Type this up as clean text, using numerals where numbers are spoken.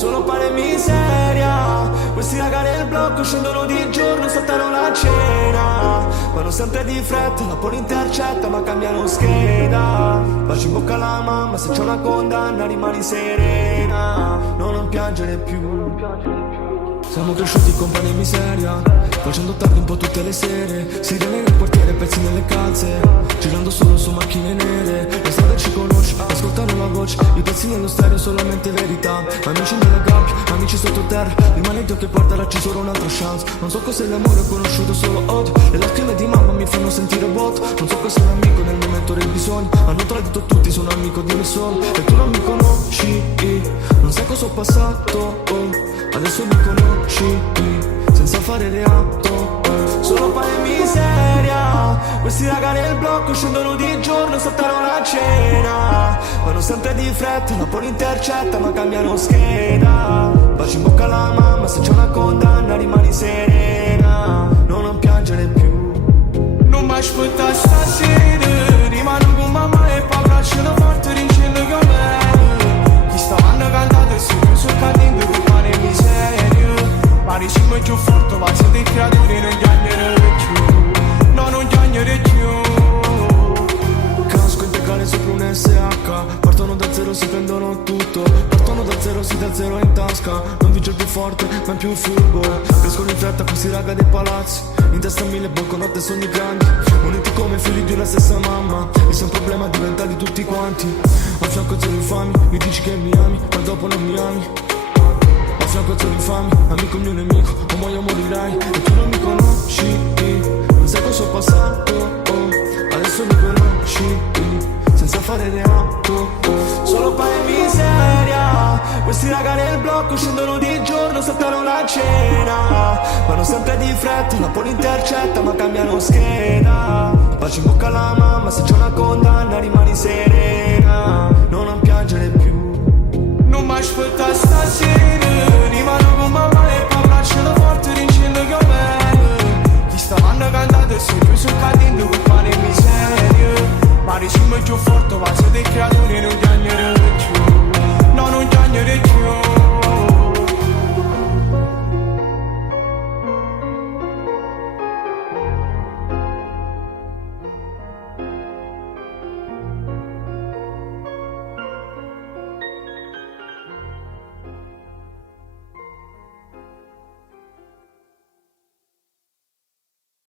solo pane e miseria. Questi raga nel blocco scendono di giorno, saltano la cena. Vanno sempre di fretta, la poli intercetta ma cambiano scheda. Baci in bocca alla mamma, se c'è una condanna rimani serena. No, non piangere più. Siamo cresciuti con pane e miseria, facendo tardi un po' tutte le sere. Sirene nel quartiere, pezzi nelle calze, girando solo su macchine nere. La strada ci conosce, ascoltano la voce, i pezzi nello stereo, solamente verità. Amici nelle gabbie, amici sottoterra, il maledetto che porta la solo un'altra chance. Non so cos'è l'amore, ho conosciuto solo odio. Le lacrime di mamma mi fanno sentire vuoto. Non so cos'è un amico nel momento del bisogno. Hanno tradito tutti, sono amico di me solo. E tu non mi conosci, non sai cosa ho passato, oh. Adesso mi conosci, senza fare reato, solo pane e miseria. Questi raga nel blocco scendono di giorno, saltano la cena. Vanno sempre di fretta, la poli intercetta ma cambiano scheda. Baci in bocca alla mamma, se c'è una condanna rimani serena. No, non piangere più. Non mi aspetta stasera, rimano con mamma e papà, ce la forte rincendo che ho me. Chi stavano cantando e si chiuso cadendo con pane e miseria. Pare siamo più forti, ma se dei creatori non chiagnere più. No, non chiagnere più. Casco integrale sopra un SH. Partono da zero, si prendono tutto. Partono da zero, si dà zero in tasca. Non vince il più forte, ma il più furbo. Crescono in fretta questi raga dei palazzi. In testa mille banconote e sogni grandi. Uniti come figli di una stessa mamma. E se un problema diventa di tutti quanti. A fianco zero infami, mi dici che mi ami, ma dopo non mi ami. A fianco zero infami, amico mio nemico, o muoio morirai. E tu non mi conosci, non sai cosa ho passato, oh. Adesso mi conosci, senza fare reato, oh. Solo pane e miseria. Questi raga nel blocco scendono di giorno, saltano la cena. Vanno sempre di fretta, la poli intercetta ma cambiano scheda. Baci in bocca alla mamma, se c'è una condanna rimani serena. No, non piangere più. Non mi aspetta stasera, rimano con mamma e papà, ce la forte rincendo che ho me. Chi stavano cantando e si chiuso cadendo con pane e miseria. Pare siamo più forti, ma se dei creatori non chiagnere più. No, non chiagnere più.